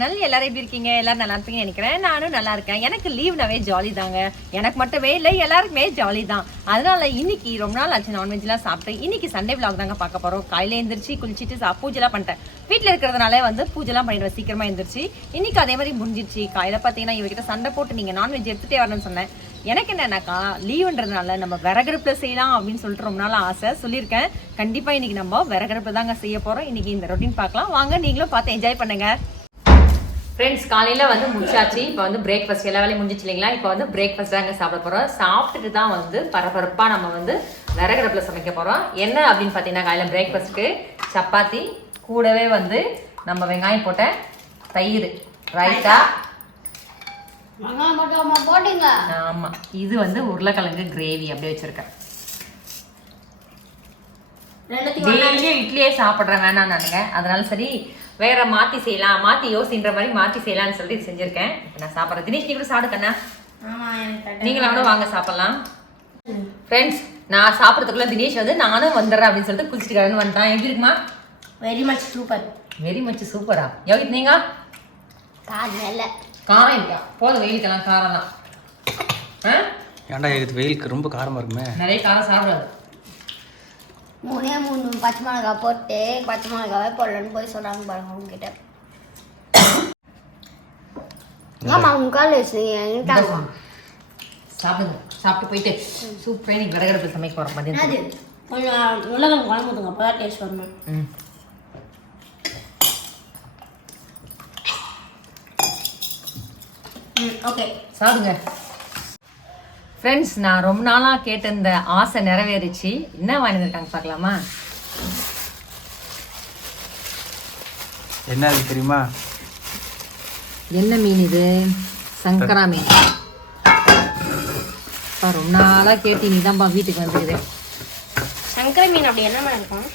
Channel எல்லாரும் எப்படி இருக்கீங்க? எல்லாரும் நல்லா இருப்பீங்க நினைக்கிறேன். நானும் நல்லா இருக்கேன். எனக்கு லீவ்னாவே ஜாலி தாங்க. எனக்கு மட்டுமே இல்லை எல்லாருக்குமே ஜாலி தான். அதனால இன்னைக்கு ரொம்ப நாள் ஆச்சு நான்வெஜ்லாம் சாப்பிட்டு. இன்னைக்கு சண்டே vlog தாங்க பார்க்க போறோம். காலையில எழுந்திரிச்சு குளிச்சுட்டு சா பூஜைலாம் பண்ணிட்டேன். வீட்டில் இருக்கிறதுனால வந்து பூஜைலாம் பண்ணிடுவேன். சீக்கிரமா எழுந்திரிச்சு இன்னைக்கு அதே மாதிரி முடிஞ்சிருச்சு. காலையில பார்த்தீங்கன்னா இவகிட்ட சண்டை போட்டு நீங்க நான்வெஜ் எடுத்துட்டே வரணும்னு சொன்னேன். எனக்கு என்னன்னாக்கா லீவுன்றதுனால நம்ம விறகடுப்பில் செய்யலாம் அப்படின்னு சொல்லிட்டு ரொம்ப நாள் ஆசை சொல்லியிருக்கேன். கண்டிப்பாக இன்றைக்கி நம்ம விறகடுப்பு தாங்க செய்ய போகிறோம் இன்றைக்கி இந்த ரொட்டீன் பார்க்கலாம். வாங்க நீங்களும் பார்த்து என்ஜாய் பண்ணுங்கள் ஃப்ரெண்ட்ஸ் காலையில வந்து முடிச்சாச்சு. இப்போ வந்து பிரேக்ஃபாஸ்ட் எல்லா வேலையும் முடிஞ்சிச்சு இல்லைங்களா? இப்போ வந்து பிரேக்ஃபாஸ்ட் தாங்க சாப்பிட போறோம். சாப்பிட்டுட்டு தான் வந்து பரபரப்பா நம்ம வந்து விறகடுப்புல சமைக்க போறோம். என்ன அப்படின்னு பார்த்தீங்கன்னா காலையில பிரேக்ஃபாஸ்ட்க்கு சப்பாத்தி கூடவே வந்து நம்ம வெங்காயம் போட்ட தயிர் ரைத்தா. வெங்காயம் மட்டும் அம்மா போட்டீங்களா ஆமா. இது வந்து உருளைக்கிழங்கு கிரேவி அப்படியே வச்சிருக்கேன். டெய்லியும் இட்லியே சாப்பிட்றேன். வேணாம் நானுங்க. அதனால சரி வேற மாத்தி செய்யலாம் மாத்தி யோசின்ற மாதிரி மாத்தி செய்யலாம்னு சொல்லிட்டு இது செஞ்சிருக்கேன். இப்ப நான் சாப்பிட்றேன். தினேஷ் நீ கூட சாப்பிடு கண்ணா. நீங்களும் கூட வாங்க சாப்பிடலாம். ஃப்ரெண்ட்ஸ் நான் சாப்பிட்றதுக்குள்ள தினேஷ் வந்து நானும் வந்துடுறேன் அப்படின்னு சொல்லிட்டு குளிச்சுட்டு வந்துட்டான். எப்படி இருக்குமா? Very much super very much சூப்பரா யோகித் நீங்க? காரம் இல்லையா போதும் வெயிலுக்கெல்லாம் காரம்லாம் ஏன்டா இது வெயிலுக்கு ரொம்ப காரமாக இருக்குமே. நிறைய காரம் சாப்பிடாது மூணே மூணு பச்சை மிளகாய் போட்டு பச்சை மிளகாவே போடலன்னு போய் சொல்றாங்க பாருங்க உங்ககிட்ட. ஆமா உங்க கால் வச்சுருங்க சாப்பிடுங்க. சாப்பிட்டு போயிட்டு சூப்பராக இன்னைக்கு விறகடுப்பு சமைக்க போகிறோம் மதியம் கொஞ்சம் உலகம் குழம்பு ஊற்றுங்க அப்போ தான் டேஸ்ட் வரணும் ம். ம் ஓகே சாப்பிடுங்க. ஃப்ரெண்ட்ஸ் நான் ரொம்ப நாளாக கேட்ட இந்த ஆசை நிறைவேறிச்சு. என்ன வாங்கி வந்திருக்காங்க பார்க்கலாமா? என்ன அது தெரியுமா? என்ன மீன் இது? சங்கரா மீன். அப்பா, ரொம்ப நாளாக கேட்டு நீ தான்ப்பா வீட்டுக்கு வந்துருக்குது சங்கர மீன் அப்படி என்ன மாதிரி இருக்கும்?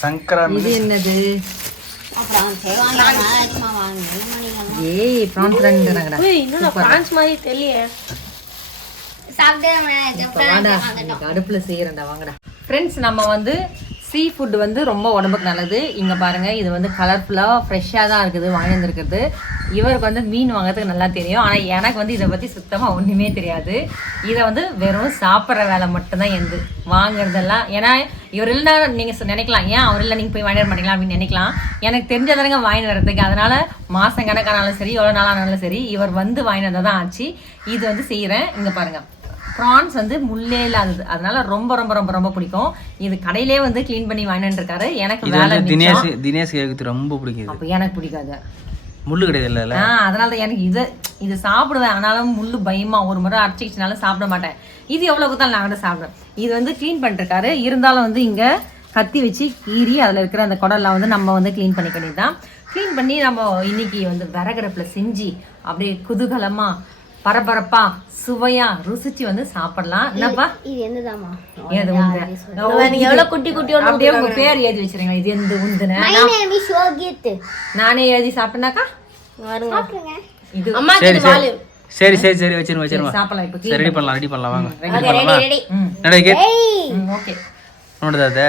சங்கரா மீன். இது என்னது? அப்புறம் செய்வாங்க சும்மா வாங்க. என்ன பண்ணிக்கலாம் ஏய் ப்ரான்ஸ் இன்னும் பிரான்ஸ் மாதிரி தெரியல இப்ப அடுப்புல செய்யறேன்டா வாங்கடா. ஃப்ரெண்ட்ஸ் நம்ம வந்து சீ ஃபுட் வந்து ரொம்ப உடம்புக்கு நல்லது. இங்க பாருங்க இது வந்து கலர்ஃபுல்லா ஃப்ரெஷ்ஷாக தான் இருக்குது வாங்கி வந்திருக்குது இவருக்கு வந்து மீன் வாங்குறதுக்கு நல்லா தெரியும். ஆனா எனக்கு வந்து இதை பத்தி சுத்தமா ஒண்ணுமே தெரியாது. இதை வந்து வெறும் சாப்பிட்ற வேலை மட்டும்தான் எந்து வாங்குறதெல்லாம் ஏன்னா இவர் இல்லைன்னா நீங்க சொ- நினைக்கலாம். ஏன் அவர் இல்லை நீங்க போய் வாங்கிட மாட்டீங்களா அப்படின்னு நினைக்கலாம். எனக்கு தெரிஞ்சதானங்க வாங்கி வரதுக்கு அதனால மாசம் கணக்கானாலும் சரி எவ்வளோ நாளானாலும் சரி இவர் வந்து வந்தா தான் ஆச்சு. இது வந்து செய்யறேன். இங்க பாருங்க. ப்ரான்ஸ் வந்து முள்ளே இல்லாதது. அதனால ரொம்ப ரொம்ப ரொம்ப ரொம்ப பிடிக்கும். இது கடையிலே வந்து க்ளீன் பண்ணி வாங்கிட்டு இருக்காரு எனக்கு வேலை தினேஷ் தினேஷ் கேக்குது ரொம்ப பிடிக்குது. அப்போ எனக்கு பிடிக்காது. முள்ளு கிடையாது இல்ல ஆ அதனால தான் எனக்கு இது இது சாப்பிடுவேன். ஆனாலும் முள்ளு பயமா. ஒரு முறை அரைச்சிக்கிச்சுனாலும் சாப்பிட மாட்டேன். இது எவ்வளோ கொடுத்தாலும் நான் கூட சாப்பிடுவேன். இது வந்து க்ளீன் பண்ணிருக்காரு. இருந்தாலும் வந்து இங்க கத்தி வச்சு கீறி அதில் இருக்கிற அந்த குடல்லாம் வந்து நம்ம வந்து க்ளீன் பண்ணிக்க வேண்டியதுதான். க்ளீன் பண்ணி நம்ம இன்னைக்கு வந்து விறகடுப்புல செஞ்சு அப்படியே குதூகலமா பரபரப்பா சுவையா ருசிச்சு வந்து சாப்பிடலாம். என்னப்பா? இது என்னதாமா உண்டு நீங்க எவ்வளவு குட்டி குட்டி அப்படியே உங்க பேர் எழுதி வச்சிருங்க. இது எந்த உந்துன? மை நேம் இஸ் யோகித் நானே எழுதி சாப்பிட்டேனாக்கா வருங்க. இது அம்மா சரி சரி. சரி சரி சரி. வச்சிருமா வச்சிருமா சாப்பிடலாம் இப்போ. சரி ரெடி பண்ணலாம் ரெடி பண்ணலாம். வாங்க. ரெடி ரெடி ம். நடை கேட் ம் ஓகே. நோடுதா அது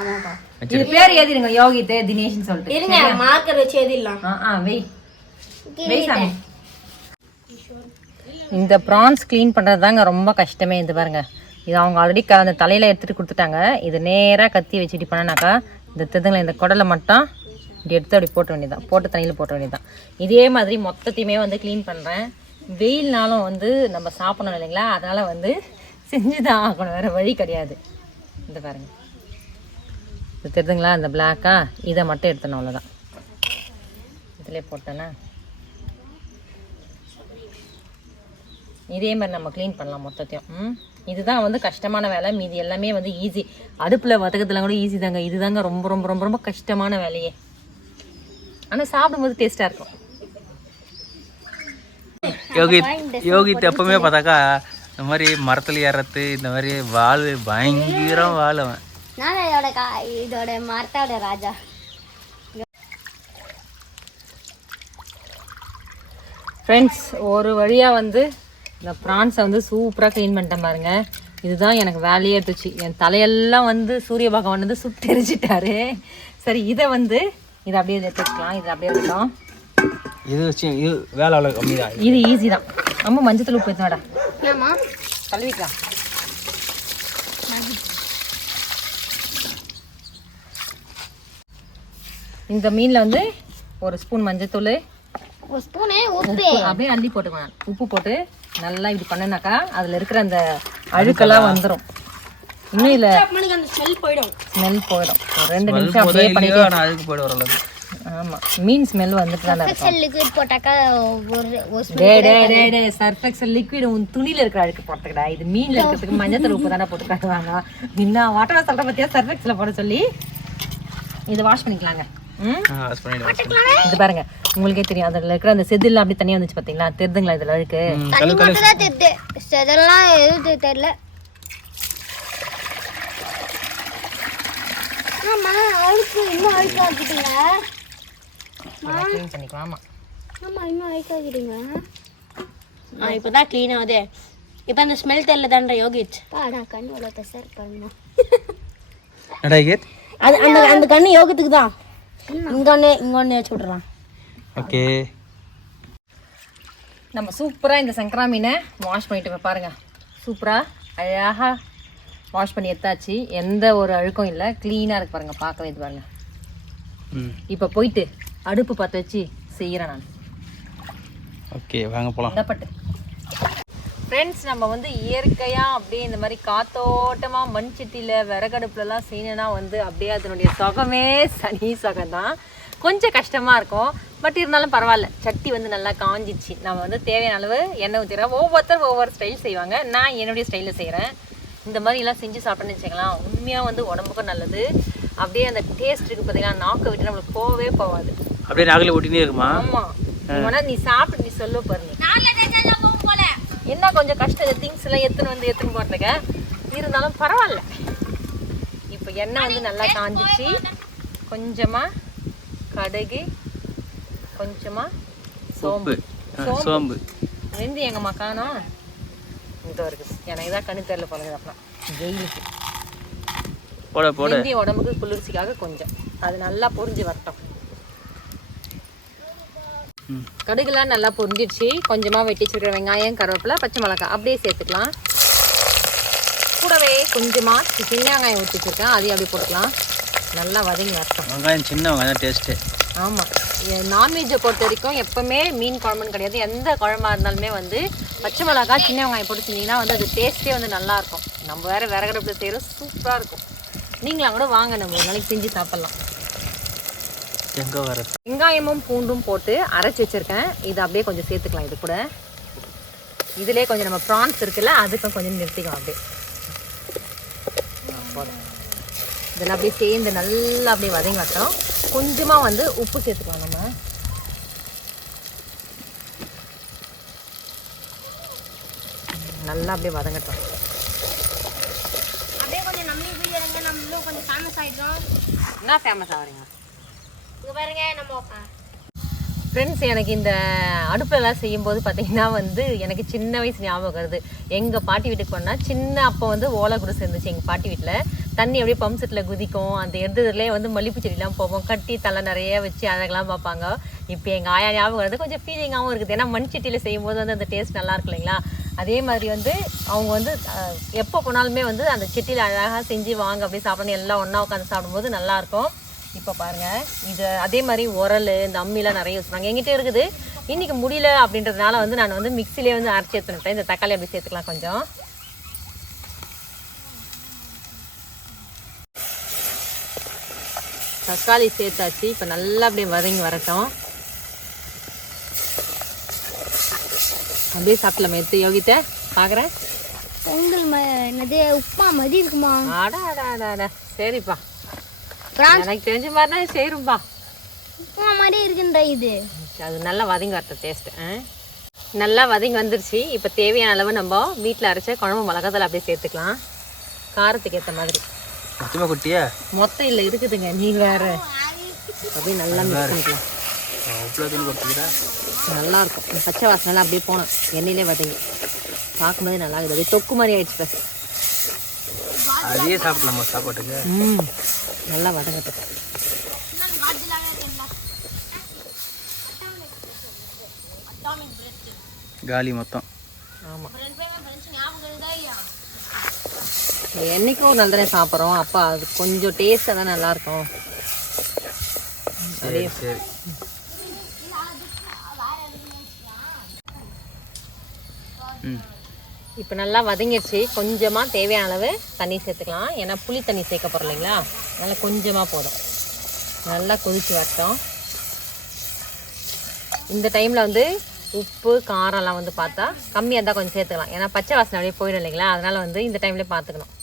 ஆமாப்பா. இது பேர் எழுதிருங்க யோகித் தினேஷ்னு சொல்லிட்டு. இருங்க மார்க்கர் வச்சு எழுதிடலாம். ஆ ஆ வெய் வெய் சாமி. இந்த ப்ரான்ஸ் க்ளீன் பண்ணுறது தாங்க ரொம்ப கஷ்டமே இது பாருங்க. இது அவங்க ஆல்ரெடி க அந்த தலையில் எடுத்துகிட்டு கொடுத்துட்டாங்க. இது நேராக கத்தி வச்சுட்டு பண்ணனாக்கா இந்த தெதுங்களை இந்த குடலை மட்டும் இப்படி எடுத்து அப்படி போட்ட வேண்டியதான் போட்டு தண்ணியில் போட்ட வேண்டியதான் இதே மாதிரி மொத்தத்தையுமே வந்து க்ளீன் பண்ணுறேன் வெயில்னாலும் வந்து நம்ம சாப்பிடணும் இல்லைங்களா? அதனால் வந்து செஞ்சு தான் ஆகணும். வேறு வழி கிடையாது. இந்த பாருங்கள் இது தெரிதுங்களா இந்த பிளாக்காக இதை மட்டும் எடுத்துணும் அவ்வளோதான் இதிலே போட்டேன்னா இதே மாதிரி நம்ம க்ளீன் பண்ணலாம் மொத்தத்தையும். ம்? இதுதான் வந்து கஷ்டமான வேலை. மீதி எல்லாமே வந்து ஈஸி அடுப்பில் வதக்கத்துல கூட ஈஸி தாங்க. இதுதாங்க ரொம்ப ரொம்ப ரொம்ப ரொம்ப கஷ்டமான வேலையே. ஆனால் சாப்பிடும்போது டேஸ்ட்டாக இருக்கும். யோகித் யோகித் எப்பவுமே பார்த்தாக்கா இந்த மாதிரி மரத்துல ஏறது இந்த மாதிரி வாள் பயங்கரம் வாள் அவன். நான் இதோட கா இதோட மரத்தோட ராஜா. ஃப்ரெண்ட்ஸ் ஒரு வழியாக வந்து இந்த ப்ரான்ஸை வந்து சூப்பராக க்ளீன் பண்ணிட்டேன் பாருங்க. இதுதான் எனக்கு வேலையே எடுத்துச்சு என் தலையெல்லாம் வந்து சூரிய பகவான் வந்து சுட்டெரிச்சிட்டாரு சரி இதை வந்து இதை அப்படியே எடுத்துக்கலாம். இதை அப்படியே இருக்கட்டும் இது வச்சு இது வேலை அவ்வளோ கம்மி தான். இது ஈஸி தான். அம்மா மஞ்சத்தூள் உப்பு எடுத்துனாடா ஏமா கழுவிக்கலாம். இந்த மீனில் வந்து ஒரு ஸ்பூன் மஞ்சத்தூள். ஒரு ஸ்பூனு உப்பு. அப்படியே அள்ளி போட்டுக்கலாம். உப்பு போட்டு நல்லா இப்படி பண்ணுனாக்கா அதில் இருக்கிற அந்த அழுக்கெல்லாம் வந்துடும் இன்னும் இல்லை ஸ்மெல் போயிடும். ஸ்மெல் போயிடும். ஒரு ரெண்டு நிமிஷம் அப்படியே பண்ணி இல்லையோ ஆனால் அதுக்கு போய்ட்டு வரல ஆமாம் மீன் ஸ்மெல் வந்துட்டு தான் இருக்கும். லிக்விட் போட்டாக்கா ஒரு டே டே டே டே சர்ஃபெக்சல் லிக்விட் உன் துணியில இருக்கிற அழுக்கு போட்டுக்கடா. இது மீன்ல இருக்கிறதுக்கு மஞ்சத்தூள் உப்பு தானே போட்டு காட்டுவாங்க இன்னும் வாட்டர் சொல்ற பத்தியா சர்ஃபெக்ஸ்ல போட சொல்லி? இதை வாஷ் பண்ணிக்கலாங்க. இது பாருங்க உங்களுக்கே தெரியும். அதுல இருக்கிற அந்த செதில் அப்படி தனியா வந்துச்சு பாத்தீங்களா? தெரிதுங்களா இதுல தெரியுது இதெல்லாம் எதுவும் தெரியல. ஆமா அழுக்கு இன்னும் அழுக்கு ஆக்கிட்டீங்க. பண்ணிக்கலாம் ஆமா. ஆமா இன்னும் அழுக்கு ஆக்கிட்டீங்க. இப்போதான் க்ளீன் ஆகுது. இப்போ அந்த ஸ்மெல் தெரியலதான்ற யோகிச் பாடா கண்ணு வளர்த்த சார் அது அந்த அந்த கண்ணு யோகத்துக்கு தான். இங்க ஒன்று இங்க ஒன்று வச்சு விட்றான் ஓகே. நம்ம சூப்பரா இந்த சங்கரா மீனை வாஷ் பண்ணிட்டு பாருங்க. சூப்பரா அழகா வாஷ் பண்ணி எடுத்தாச்சு. எந்த ஒரு அழுக்கும் இல்லை. க்ளீனாக இருக்கு பாருங்க. பார்க்கவே இது பாருங்க. ம். இப்போ போயிட்டு அடுப்பு பற்ற வச்சு செய்கிறேன் நான். ஓகே வாங்க போகலாம் இடப்பட்டு ஃப்ரெண்ட்ஸ் நம்ம வந்து இயற்கையாக அப்படியே இந்த மாதிரி காத்தோட்டமாக மண் சட்டியில் விறகடுப்புலலாம் செய்யணும்னா வந்து அப்படியே அதனுடைய சுகமே சனி சுகம் தான் கொஞ்சம் கஷ்டமாக இருக்கும். பட் இருந்தாலும் பரவாயில்ல. சட்டி வந்து நல்லா காஞ்சிச்சு. நம்ம வந்து தேவையான அளவு எண்ணெய் ஊற்றிடுறோம் ஒவ்வொருத்தர் ஒவ்வொரு ஸ்டைல் செய்வாங்க. நான் என்னுடைய ஸ்டைலில் செய்கிறேன் இந்த மாதிரி எல்லாம் செஞ்சு சாப்பிட்டேன்னு வச்சுக்கலாம் உண்மையாக வந்து உடம்புக்கும் நல்லது. அப்படியே அந்த டேஸ்ட் இருக்குது பார்த்தீங்கன்னா நாக்கை விட்டு நம்மளுக்கு போகவே போகாது. அப்படியே நாகலே ஓட்டினே இருக்குமா? ஆமா. நீ சாப்பிட்டு நீ சொல்லு பாரு நீ. என்ன கொஞ்சம் கஷ்டம் இந்த திங்ஸ் எல்லாம் எத்துன்னு வந்து எத்துன்னு போறதுக்கு? இருந்தாலும் பரவாயில்ல. இப்போ எண்ணெய் வந்து நல்லா காஞ்சிச்சு. கொஞ்சமா கடுகு கொஞ்சமா சோம்பு. சோம்பு. வெந்து எங்கம்மா காணோம்? இதோ இருக்குது எனக்கு தான் கண்ணு தெரியல போல அப்புறம் வெயிலுக்கு போட போட. உடம்புக்கு குளிர்ச்சிக்காக கொஞ்சம். அது நல்லா பொரிஞ்சு வரட்டும். கடுகுலாம் நல்லா பொரிஞ்சிடுச்சு. கொஞ்சமாக வெட்டி வச்சிருக்கிற வெங்காயம் கருவேப்பிலை பச்சை மிளகாய் அப்படியே சேர்த்துக்கலாம். கூடவே கொஞ்சமாக சின்ன வெங்காயம் ஊற்றி வச்சிருக்கேன் அதையும் அப்படியே போட்டுக்கலாம். நல்லா வதங்கி வரட்டும். வெங்காயம் சின்ன வெங்காயம் டேஸ்ட்டு ஆமாம் நான்வெஜ்ஜை பொறுத்த வரைக்கும் எப்போவுமே மீன் குழம்புன்னு கிடையாது. எந்த குழம்பா இருந்தாலுமே வந்து பச்சை மிளகாய் சின்ன வெங்காயம் போட்டு செஞ்சிங்கன்னா வந்து அது டேஸ்ட்டே வந்து நல்லா இருக்கும். நம்ம வேற விறகடுப்புல செய்கிறோம் சூப்பராக இருக்கும். நீங்களாம் கூட வாங்க. நம்ம ஒரு நாளைக்கு செஞ்சு சாப்பிட்லாம். எங்கே வர வெங்காயமும் பூண்டும் போட்டு அரைச்சி வச்சிருக்கேன். இது அப்படியே கொஞ்சம் சேர்த்துக்கலாம் இது கூட. இதுலேயே கொஞ்சம் நம்ம ப்ரான்ஸ் இருக்குல்ல அதுக்கும் கொஞ்சம் நிறுத்திக்கலாம் அப்படியே. இதெல்லாம் அப்படியே சேர்ந்து நல்லா அப்படியே வதங்கி வரட்டும். கொஞ்சமாக வந்து உப்பு சேர்த்துக்கலாம் நம்ம. நல்லா அப்படியே வதங்கட்டும். அப்படியே கொஞ்சம் வீடியோ இருந்தால் நம்மளும் கொஞ்சம் ஃபேமஸ் ஆகிடுறோம் என்ன ஃபேமஸ் ஆகிறீங்க? இங்கே பாருங்க நம்ம ஃப்ரெண்ட்ஸ் எனக்கு இந்த அடுப்பிலலாம் செய்யும்போது பார்த்தீங்கன்னா வந்து எனக்கு சின்ன வயசு ஞாபகம் வருது. எங்கள் பாட்டி வீட்டுக்கு போனால் சின்ன அப்போ வந்து ஓலை குடிசை இருந்துச்சு எங்கள் பாட்டி வீட்டில் தண்ணி அப்படியே பம்ப் செட்டில் குதிக்கும். அந்த எடுத்ததுலேயே வந்து மல்லிப்பூ செடிலாம் போவோம். கட்டி தலை நிறைய வச்சு அழகெல்லாம் பார்ப்பாங்க. இப்போ எங்கள் ஆயா ஞாபகம் வருது. கொஞ்சம் ஃபீலிங்காகவும் இருக்குது. ஏன்னா மண் சட்டியில் செய்யும்போது வந்து அந்த டேஸ்ட் நல்லா இருக்கு இல்லைங்களா? அதே மாதிரி வந்து அவங்க வந்து எப்போ போனாலுமே வந்து அந்த செட்டியில் அழகாக செஞ்சு வாங்க. அப்படியே சாப்பிடணும். எல்லாம் ஒன்றா உட்காந்து சாப்பிடும்போது நல்லாயிருக்கும் இப்போ பாருங்க இது அதே மாதிரி உரல் இந்த அம்மிலாம் நிறைய வச்சுருவாங்க எங்கிட்ட இருக்குது. இன்னைக்கு முடியல அப்படின்றதுனால வந்து நான் வந்து மிக்சிலே வந்து அரைச்சி எடுத்துட்டேன் இந்த தக்காளி அப்படி சேர்த்துக்கலாம் கொஞ்சம். தக்காளி சேர்த்தாச்சு. இப்போ நல்லா அப்படியே வதங்கி வரட்டும். அப்படியே சாப்பிடலாம். எடுத்து யோகித்த பார்க்குறேன் பொங்கல் என்னது உப்புமா மதி இருக்குமா? அடா அடா அடா அடா சரிப்பா. எனக்கு தெரிஞ்ச மாதிரி தான் உப்புமா மாதிரி இருக்குன்ற இது. அது நல்லா வதங்கி வரட்டும் டேஸ்ட்டு நல்லா வதங்கி வந்துருச்சு. இப்போ தேவையான அளவு நம்ம வீட்டில் அரைச்ச குழம்பு மிளகாத்தூள் அப்படியே சேர்த்துக்கலாம். காரத்துக்கு ஏற்ற மாதிரி. மொத்தமாக குட்டியா? மொத்தம் இல்லை இருக்குதுங்க. நீ வேற. அப்படியே நல்லா மிக்ஸ் பண்ணிக்கலாம். நல்லா இருக்கும். இந்த பச்சை வாசனைலாம் அப்படியே போகணும். எண்ணெயிலே வதங்கி. பார்க்கும்போது நல்லா இருக்குது. அப்படியே தொக்கு மாதிரி ஆயிடுச்சு பஸ் அதையே சாப்பிடலாமா சாப்பாட்டுக்கு? ம். நல்லா வதங்கட்டும். காலி மொத்தம். ஆமா. என்னைக்கும் ஒரு நாள் தானே சாப்பிட்றோம். அப்போ அது கொஞ்சம் டேஸ்ட்டாக தான் நல்லா இருக்கும் சரி. இப்போ நல்லா வதங்கிடுச்சு கொஞ்சமாக தேவையான அளவு தண்ணி சேர்த்துக்கலாம். ஏன்னா புளி தண்ணி சேர்க்க போகிறோம் இல்லைங்களா? நல்லா கொஞ்சமாக போதும். நல்லா கொதிச்சு வரட்டும். இந்த டைமில் வந்து உப்பு காரம்லாம் வந்து பார்த்தா கம்மியாக இருந்தால் கொஞ்சம் சேர்த்துக்கலாம். ஏன்னா பச்சை வாசனை அப்படியே போயிடும் இல்லைங்களா? அதனால் வந்து இந்த டைம்லேயே பார்த்துக்கணும்.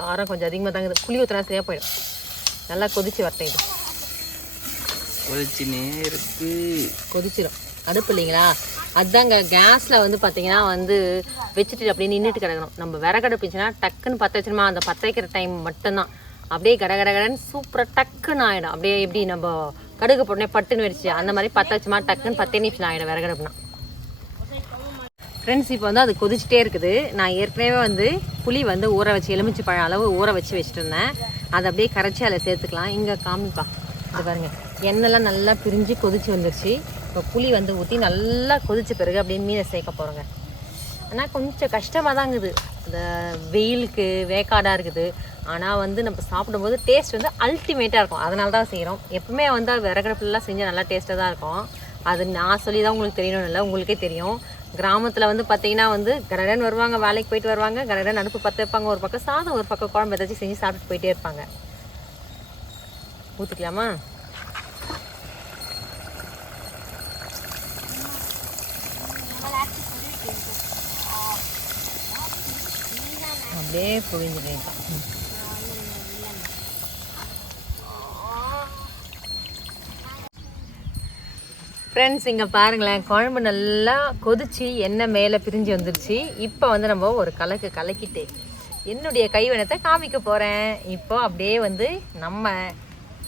காரம் கொஞ்சம் அதிகமாக தாங்குது புளி ஊற்றினா சரியாக போயிடும். நல்லா கொதிச்சு வரட்டும் இது. கொதிச்சுனே இருக்கு கொதிச்சிடும் அடுப்பு இல்லைங்களா? அதாங்க கேஸில் வந்து பார்த்தீங்கன்னா வந்து வச்சுட்டு அப்படியே நின்றுட்டு கிடக்கணும். நம்ம விறகடுப்புச்சுன்னா டக்குன்னு பற்ற வச்சிருமா அந்த பற்ற வைக்கிற டைம் மட்டும்தான். அப்படியே கட கட கடன்னு சூப்பராக டக்குன்னு ஆகிடும் அப்படியே எப்படி நம்ம கடுகு போட்டோன்னே பட்டுன்னு வச்சு அந்த மாதிரி பற்ற வச்சுமா? டக்குன்னு பத்தே நிமிஷம் ஆகிடும் விறகடுப்புனா ஃப்ரெண்ட்ஸ் இப்போ வந்து அது கொதிச்சுட்டே இருக்குது. நான் ஏற்கனவே வந்து புளி வந்து ஊற வச்சு எலுமிச்சை பழம் அளவு ஊற வச்சு வச்சுட்டு இருந்தேன் அதை அப்படியே கரைச்சி அதில் சேர்த்துக்கலாம். இங்கே காமிப்பா. இது பாருங்கள் எண்ணெய்லாம் நல்லா பிரிஞ்சு கொதிச்சு வந்துருச்சு. இப்போ புளி வந்து ஊற்றி நல்லா கொதிச்ச பிறகு அப்படியே மீனை சேர்க்க போகிறோங்க ஆனால் கொஞ்சம் கஷ்டமாக தான் இருக்குது இந்த வெயிலுக்கு வேக்காடாக இருக்குது. ஆனால் வந்து நம்ம சாப்பிடும்போது டேஸ்ட் வந்து அல்டிமேட்டாக இருக்கும். அதனால தான் செய்கிறோம் எப்பவுமே வந்து விறகடுப்புலாம் செஞ்சால் நல்லா டேஸ்ட்டாக தான் இருக்கும். அது நான் சொல்லி தான் உங்களுக்கு தெரியணும் இல்லை உங்களுக்கே தெரியும். கிராமத்தில் வந்து பார்த்தீங்கன்னா வந்து கரடன் வருவாங்க வேலைக்கு போயிட்டு வருவாங்க. கரடன் அடுப்பு பற்ற வைப்பாங்க ஒரு பக்கம் சாதம் ஒரு பக்கம் குழம்பு ஏதாச்சும் செஞ்சு சாப்பிட்டு போயிட்டே இருப்பாங்க. ஊற்றிக்கலாமா அப்படியே புழிஞ்சுக்கலாம் ஃப்ரெண்ட்ஸ் இங்கே பாருங்களேன் குழம்பு நல்லா கொதிச்சு எண்ணெய் மேலே பிரிஞ்சு வந்துருச்சு. இப்போ வந்து நம்ம ஒரு கலக்கு கலக்கிட்டு என்னுடைய கைவனத்தை காமிக்க போகிறேன் இப்போ அப்படியே வந்து நம்ம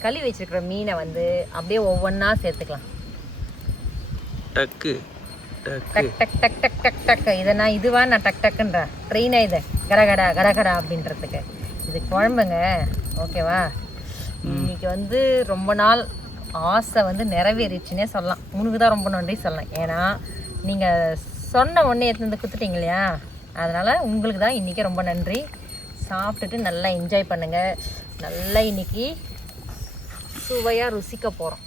கழுவி வச்சிருக்கிற மீனை வந்து அப்படியே ஒவ்வொன்றா சேர்த்துக்கலாம். டக்கு. டக் டக் டக் டக் டக் டக் இதை நான் இதுவா நான் டக் டக்குன்ற. ட்ரெயினா இது. கடகடா கடகடா அப்படின்றதுக்கு. இது குழம்புங்க. ஓகேவா? இன்னைக்கு வந்து ரொம்ப நாள் ஆசை வந்து நிறைவேறிச்சுன்னே சொல்லலாம். உனக்கு தான் ரொம்ப நன்றி சொல்லலாம். ஏன்னா நீங்கள் சொன்ன உடனே எடுத்து வந்து குத்துட்டீங்க இல்லையா? அதனால் உங்களுக்கு தான் இன்றைக்கி ரொம்ப நன்றி. சாப்பிட்டுட்டு நல்லா என்ஜாய் பண்ணுங்கள் நல்லா இன்னைக்கு சுவையாக ருசிக்க போகிறோம்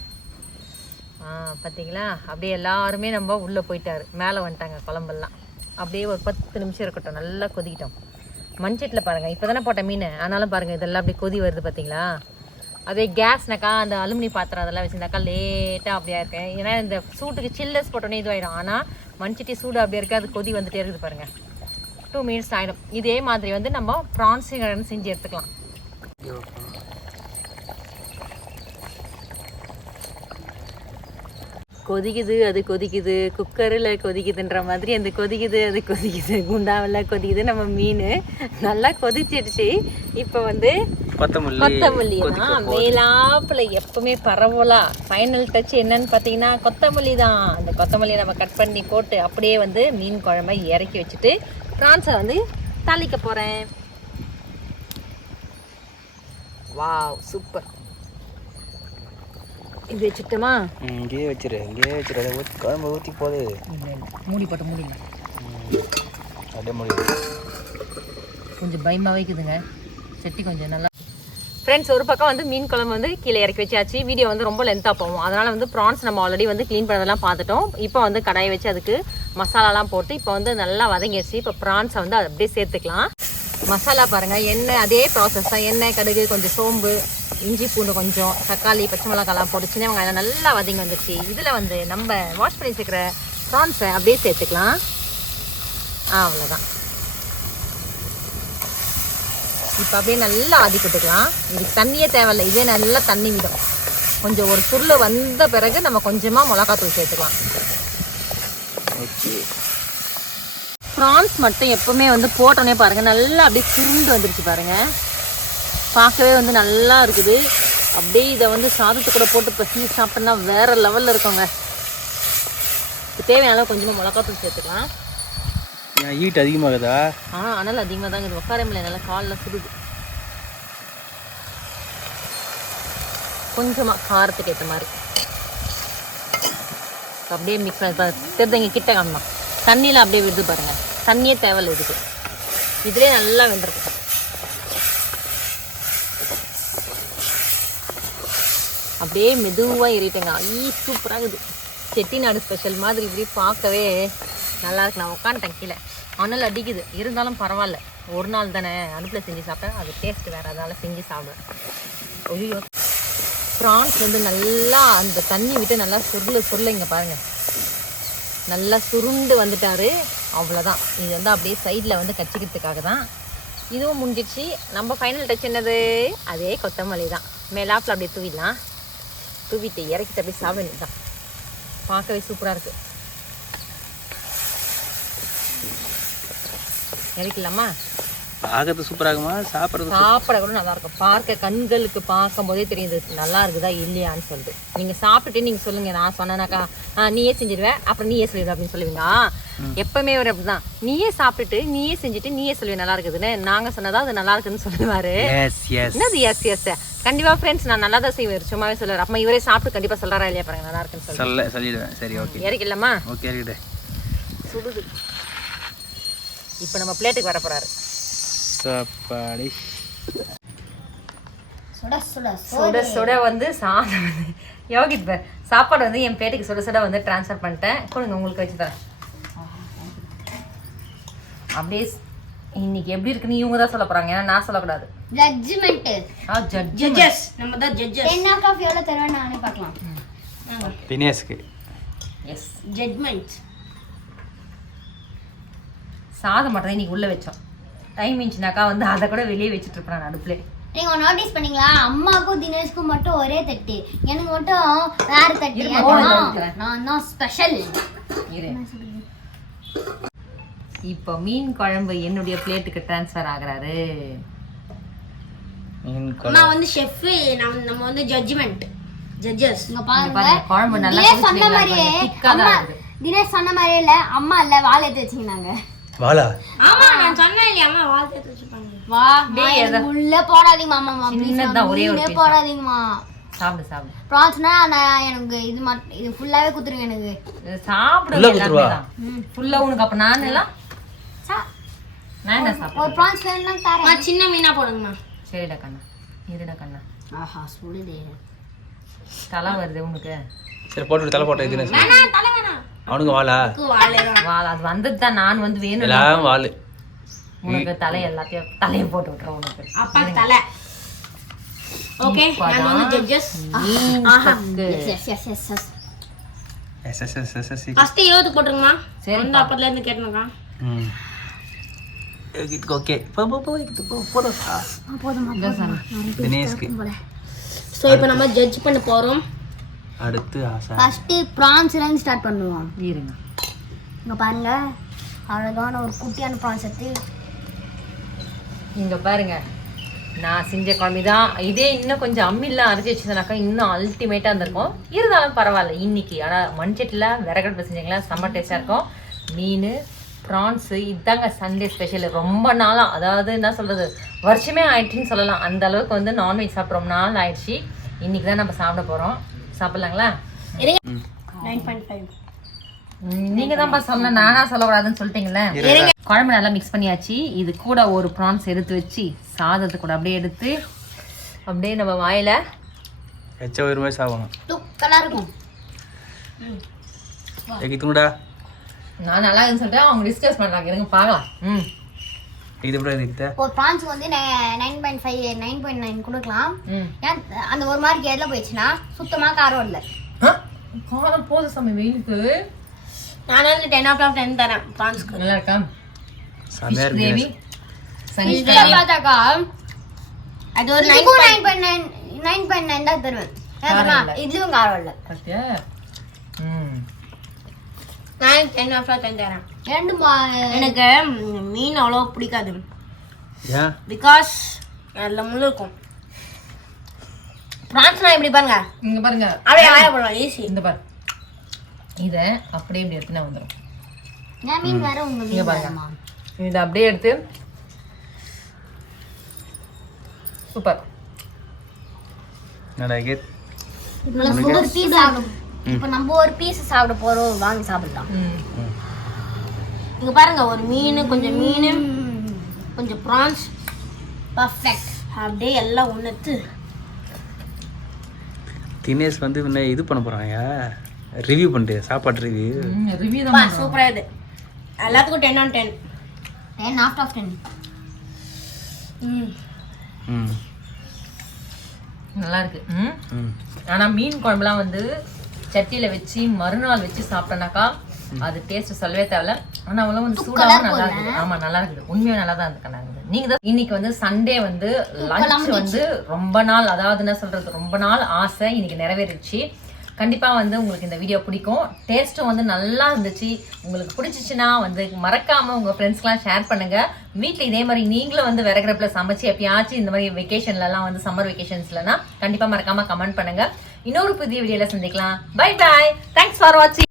பார்த்தீங்களா அப்படியே எல்லாருமே நம்ம உள்ளே போயிட்டார். மேலே வந்துட்டாங்க குழம்பெல்லாம். அப்படியே ஒரு பத்து நிமிஷம் இருக்கட்டும். நல்லா கொதிக்கிட்டோம். மண்சட்டில் பாருங்கள் இப்போ தானே போட்ட மீன். ஆனாலும் பாருங்கள் இதெல்லாம் அப்படியே கொதி வருது பார்த்தீங்களா அதே கேஸ்னாக்கா அந்த அலுமினி பாத்திரம் அதெல்லாம் வச்சுருந்தாக்கா லேட்டாக அப்படியே இருக்கேன் ஏன்னா இந்த சூட்டுக்கு சில்லஸ் போட்டோன்னே இதுவாயிடும். ஆனால் மண்சட்டி சூடு அப்படியே இருக்குது அது கொதி வந்துட்டே இருக்குது பாருங்கள் டூ மினிட்ஸ் ஆகிடும் இதே மாதிரி வந்து நம்ம ப்ரான்ஸ் செஞ்சு எடுத்துக்கலாம். கொதிக்குது அது கொதிக்குது குக்கரில் கொதிக்குதுன்ற மாதிரி அந்த கொதிக்குது அது கொதிக்குது குண்டாவில் கொதிக்குது நம்ம மீன். நல்லா கொதிச்சிடுச்சு. இப்போ வந்து கொத்தமல்லி தான். மேலாப்புல எப்பவுமே பரவலா. ஃபைனல் டச் என்னன்னு பார்த்தீங்கன்னா கொத்தமல்லி தான். அந்த கொத்தமல்லியை நம்ம கட் பண்ணி போட்டு அப்படியே வந்து மீன் குழம்பை இறக்கி வச்சுட்டு ப்ரான்ஸை வந்து தாளிக்க போகிறேன் வாவ் சூப்பர். இது வச்சுட்டோமா? இங்கேயே வச்சிரு இங்கேயே வச்சிரு. அதை ஊற்றி குழம்பு ஊற்றி இல்லை மூடி போட்டு மூடிங்க அப்படியே முடியும் கொஞ்சம் பயமாக வைக்குதுங்க. சட்டி கொஞ்சம் நல்லா ஃப்ரெண்ட்ஸ் ஒரு பக்கம் வந்து மீன் குழம்பு வந்து கீழே இறக்கி வச்சாச்சு. வீடியோ வந்து ரொம்ப லென்த்தாக போகும். அதனால் வந்து ப்ரான்ஸ் நம்ம ஆல்ரெடி வந்து க்ளீன் பண்ணதெல்லாம் பார்த்துட்டோம். இப்போ வந்து கடாயை வச்சு அதுக்கு மசாலாலாம் போட்டு இப்போ வந்து நல்லா வதங்கிடுச்சு. இப்போ ப்ரான்ஸை வந்து அதை அப்படியே சேர்த்துக்கலாம். மசாலா பாருங்கள் எண்ணெய் அதே ப்ராசஸ் தான். எண்ணெய் கடுகு கொஞ்சம் சோம்பு இஞ்சி பூண்டு கொஞ்சம் தக்காளி பச்சை மிளகாலாம் போட்டு சின்ன வெங்காயம் நல்லா வதங்கி வந்துருச்சு. இதில் வந்து நம்ம வாஷ் பண்ணி சேர்க்குற ப்ரான்ஸை அப்படியே சேர்த்துக்கலாம். அவ்வளோதான் இப்போ அப்படியே நல்லா ஆதிக்கிட்டுக்கலாம் இதுக்கு தண்ணியே தேவையில்லை. இதே நல்லா தண்ணி விடும். கொஞ்சம் ஒரு சுருள் வந்த பிறகு நம்ம கொஞ்சமாக மிளகாத்தூள் சேர்த்துக்கலாம். ஓகே ப்ரான்ஸ் மட்டும் எப்போவுமே வந்து போட்டோன்னே பாருங்கள் நல்லா அப்படியே சுருண்டு வந்துருச்சு பாருங்கள் பார்க்கவே வந்து நல்லா இருக்குது. அப்படியே இதை வந்து சாதத்து கூட போட்டு பசி சாப்பிட்டோம்னா வேற லெவலில் இருக்குங்க. இப்போ தேவையான அளவு கொஞ்சமாக மிளகாத்தூள் சேர்த்துக்கலாம். ஹீட் அதிகமாகுதா? ஆ ஆனால் அதிகமாக தாங்க இது உட்கார முடியல நல்லா காலில் சுடுது. கொஞ்சமாக காரத்துக்கு ஏற்ற மாதிரி. அப்படியே மிக்ஸ் பண்ணி தெரிஞ்சங்க கிட்ட காணணும் தண்ணியில் அப்படியே விடுது பாருங்க. தண்ணியே தேவையில்லை இதுக்கு. இதுலேயே நல்லா வெந்திருக்கு அப்படியே மெதுவாக ஏறிட்டேங்க. ஐ சூப்பராக இருக்குது. செட்டிநாடு ஸ்பெஷல் மாதிரி இப்படி பார்க்கவே நல்லா இருக்கு. நான் உட்காந்துட்டேன் கீழே. அனல் அடிக்குது. இருந்தாலும் பரவாயில்ல. ஒரு நாள் தானே. அடுப்பில் செஞ்சு சாப்பிட்டேன். அது டேஸ்ட் வேறு. அதால் செஞ்சு சாப்பிடுவேன் ஐயோ. ப்ரான்ஸ் வந்து நல்லா அந்த தண்ணி விட்டு நல்லா சுருள் சுருள இங்கே பாருங்கள் நல்லா சுருண்டு வந்துட்டாரு. அவ்வளோதான் இது வந்து அப்படியே சைடில் வந்து கச்சிக்கிறதுக்காக தான். இதுவும் முடிஞ்சிடுச்சு. நம்ம ஃபைனல் டச் என்னது? அதே கொத்தமல்லி தான். மேலாப்பில் அப்படியே தூவிடலாம். தூவிட்டு இறக்கிட்டு அப்படியே சாப்பிட வேண்டியதுதான். பார்க்கவே சூப்பராக இருக்குது இறக்கலாமா பார்க்கறது சூப்பராகுமா சாப்பிட்றது சாப்பிட கூட நல்லா இருக்கும். பார்க்க கண்களுக்கு பார்க்கும் போதே தெரியுது நல்லா இருக்குதா இல்லையான்னு சொல்லிட்டு. நீங்க சாப்பிட்டுட்டு நீங்க சொல்லுங்க நான் சொன்னேனாக்கா "ஆ, நீயே செஞ்சிருவேன் அப்புறம் நீயே சொல்லிடுவேன் அப்படின்னு சொல்லுவீங்க எப்பவுமே ஒரு அப்படிதான். நீயே சாப்பிட்டுட்டு நீயே செஞ்சுட்டு நீயே சொல்லுவேன் நல்லா இருக்குதுன்னு. நாங்க சொன்னதா அது நல்லா இருக்குதுன்னு சொல்லுவாரு. என்னது எஸ் எஸ் கண்டிப்பா ஃப்ரெண்ட்ஸ் நான் நல்லா தான் செய்வேன். சும்மாவே சொல்லுவாரு. அப்ப இவரே சாப்பிட்டு கண்டிப்பா சொல்றாரா இல்லையா பாருங்க நல்லா இருக்குன்னு சொல்லி சொல்ல சொல்லிடுவேன். சரி ஓகே இறக்கலாமா ஓகே இருக்கட்டே சுடுது. இப்போ நம்ம பிளேட்டுக்கு வர போறாரு. சாப்பாடு சுட வந்து சாதம் வந்து யோகித் பார் சாப்பாடு வந்து என் பேட்டுக்கு சுட சுட வந்து ட்ரான்ஸ்ஃபர் பண்ணிட்டேன். கொடுங்க உங்களுக்கு வச்சு தரேன். அப்படியே இன்னைக்கு எப்படி இருக்குன்னு இவங்க தான் சொல்ல போறாங்க. ஏன்னா நான் சொல்லக்கூடாது. ஜட்ஜ்மெண்ட் ஆ ஜட்ஜ் ஜட்ஜஸ் நம்ம தான் ஜட்ஜஸ் டென் ஆஃப் ஆஃப் எவ்வளோ தருவேன் நானே பார்க்கலாம். தினேஷ்க்கு. எஸ் ஜட்மெண்ட் சாதம் மட்டும் இன்னைக்கு உள்ள வச்சோம். டைம் இருந்துச்சுனாக்கா வந்து அதை கூட வெளியே வச்சுட்டு இருப்பேன் நான் அடுப்புல நீங்க நோட்டீஸ் பண்ணீங்களா? அம்மாக்கும் தினேஷ்க்கும் மட்டும் ஒரே தட்டு. எனக்கு மட்டும் வேற தட்டு. நான். நான் தான் ஸ்பெஷல் இப்போ மீன் குழம்பு என்னுடைய பிளேட்டுக்கு ட்ரான்ஸ்ஃபர் ஆகுறாரு. அம்மா வந்து ஷெஃப் நம்ம நம்ம வந்து ஜட்ஜ்மெண்ட் ஜட்ஜஸ் இங்க பாருங்க குழம்பு நல்லா சொன்ன மாதிரியே. தினேஷ் சொன்ன மாதிரியே இல்ல அம்மா இல்ல வாழை எடுத்து வச்சுக்கினாங்க. வாழா ஆமா நான் சொன்னேன் இல்லையா அம்மா வாழ்த்து எடுத்து வச்சிருப்பாங்க வா டேய், உள்ள போடாதீங்கம்மா அம்மா சின்னதா ஒரே ஒரு ப்ளீஸ் piece போடாதீங்கம்மா சாப்பிடு சாப்பிடு. ப்ரான்ஸ்னா நான் எனக்கு இது மட்டும் இது ஃபுல்லாவே குத்துருங்க எனக்கு. இது சாப்பிடு உள்ள எல்லாமே? தான். ஃபுல்லா உனக்கு அப்ப நான் எல்லாம்? சா- நான் என்ன ஒரு சாப்பிடுறேன் ப்ரான்ஸ் வேணும்னா அம்மா தரேன். சின்ன மீனா போடுங்கம்மா. சரிடா கண்ணா. இருடா கண்ணா. ஆஹா சுடுதே. தலை வருது உனக்கு. சரி போட்டு தலை போட்ட அவனுக்கு வாழா வாழலாம் வா அது வந்தது தான் நான் வந்து வேணும் எல்லாம் வாழு உனக்கு தலை எல்லாத்தையும் தலையை போட்டு விட்டுறேன் உனக்கு. அப்பா தலை. ஓகே நாங்க வந்து ஜட்ஜஸ் மீன் தொக்கு. Yes yes yes yes yes yes yes yes yes first யோகத்துக்கு போட்டுருங்கம்மா. சரிப்பா. வந்து அப்பத்துல இருந்து கேட்டுருக்கா ம். இதுக்கு ஓகே போ போ போ இது போ போதும் ஆ. இதோ சாமி. தினேஷ்க்கு. ஸோ இப்போ நம்ம ஜட்ஜ் பண்ண போறோம். அடுத்து ஆசா. ஃபர்ஸ்ட் ப்ரான்ஸ்ல இருந்து ஸ்டார்ட் பண்ணுவோம். இருங்க. இங்க பாருங்க. அழகான ஒரு குட்டியான ப்ரான்ஸ் எடுத்து. இங்க பாருங்க. நான் செஞ்ச குழம்பு தான். இதே இன்னும் கொஞ்சம் அம்மிலாம் அரைச்சி வச்சிருந்தாக்கா இன்னும் அல்டிமேட்டாக இருந்திருக்கும். இருந்தாலும் பரவாயில்ல இன்னைக்கு. ஆனால் மண்சட்டில் விறகடுப்பு செஞ்சீங்களா? செம்ம டேஸ்டாக இருக்கும். மீன் ப்ரான்ஸு இதாங்க சண்டே ஸ்பெஷல் ரொம்ப நாளாக அதாவது என்ன சொல்கிறது வருஷமே ஆயிடுச்சுன்னு சொல்லலாம். அந்த அளவுக்கு வந்து நான்வெஜ் சாப்பிட்டு ரொம்ப நாள் ஆயிடுச்சு. இன்னைக்கு தான் நம்ம சாப்பிட போகிறோம் சாப்பிட்லாங்களா? நீங்க தான்ப்பா சொன்ன நானா சொல்லக்கூடாதுன்னு சொல்லிட்டீங்களே. குழம்பு நல்லா மிக்ஸ் பண்ணியாச்சு. இது கூட ஒரு ப்ரான்ஸ் எடுத்து வச்சு சாதத்தை கூட அப்படியே எடுத்து அப்படியே நம்ம வாயில எச்ச ஒரு வயசு ஆகணும் நான் நல்லா இருக்குன்னு சொல்லிட்டு அவங்க டிஸ்கஸ் பண்றாங்க. இருங்க பார்க்கலாம். ம். இது கூட இருக்கு ஒரு ப்ரான்ஸ் வந்து nine point five nine point nine கொடுக்கலாம். ம். ஏன் அந்த ஒரு மார்க் எதில் போயிடுச்சுன்னா சுத்தமாக காரம் இல்லை. காரம் போதும் சாமி வெயிலுக்கு. நான் வந்து டென் ஓ கிளாக் டென் தரேன் ப்ரான்ஸ்க்கு நல்லா இருக்கா? பார்த்தாக்கா அது ஒரு nine nine point nine nine point nine தான் தருவேன். இதுவும் காரம் இல்லை. நான் டென் ஓ கிளாக் டென் தரேன். எனக்கு மீன் அவ்வளோ பிடிக்காது. பிகாஸ் அதில் முள்ளு இருக்கும். ப்ரான்ஸ்னா எப்படி பாருங்க? இங்க பாருங்க. அப்படியே ஆய போடலாம் ஈஸி இந்த பாரு. இதை அப்படியே இப்படி எடுத்துனா வந்துடும் என் மீன் வேற உங்க இங்க மீன் பாருங்க. இதை அப்படியே எடுத்து சூப்பர். ஒரு பீஸ் சாப்பிடும் இப்போ நம்ம ஒரு பீஸ் சாப்பிட போறோம். வாங்கி சாப்பிடலாம். இங்க பாருங்க ஒரு மீன் கொஞ்சம் மீன் கொஞ்சம் ப்ரான்ஸ் பர்ஃபெக்ட் அப்படியே எல்லாம் ஒன்றுத்து தினேஷ் வந்து இன்னும் இது பண்ண போகிறாங்க ரிவ்யூ பண்ணிட்டு சாப்பாடு ரிவ்யூ ரிவ்யூ பா சூப்பரா இது. எல்லாத்துக்கும் ten on ten ten out of ten ம். நல்லா இருக்கு. ம். ம். ஆனா மீன் குழம்புலாம் வந்து சட்டியில வச்சு மறுநாள் வச்சு சாப்பிட்டோம்னாக்கா அது டேஸ்ட் சொல்லவே தேவையில்ல. ஆனா அவ்வளவு வந்து சூடாவும் நல்லா இருக்குது. ஆமா நல்லா இருக்குது. உண்மையா நல்லா தான் இருக்கு நாங்க நீங்க தான் இன்னைக்கு வந்து சண்டே வந்து லஞ்ச் வந்து ரொம்ப நாள் அதாவது என்ன சொல்றது ரொம்ப நாள் ஆசை இன்னைக்கு நிறைவேறிடுச்சு. கண்டிப்பா வந்து உங்களுக்கு இந்த வீடியோ பிடிக்கும். டேஸ்ட்டும் வந்து நல்லா இருந்துச்சு. உங்களுக்கு பிடிச்சிச்சுன்னா வந்து மறக்காம உங்க ஃப்ரெண்ட்ஸ்க்குலாம் ஷேர் பண்ணுங்க. வீட்ல இதே மாதிரி நீங்களும் வந்து விறகுறப்புல சமைச்சு எப்பயாச்சும் இந்த மாதிரி வெக்கேஷன்ல எல்லாம் வந்து சம்மர் வெக்கேஷன்ஸ்லனா கண்டிப்பா மறக்காம கமெண்ட் பண்ணுங்க. இன்னொரு புதிய வீடியோல சந்திக்கலாம். பை பை தேங்க்ஸ் ஃபார் வாட்சிங்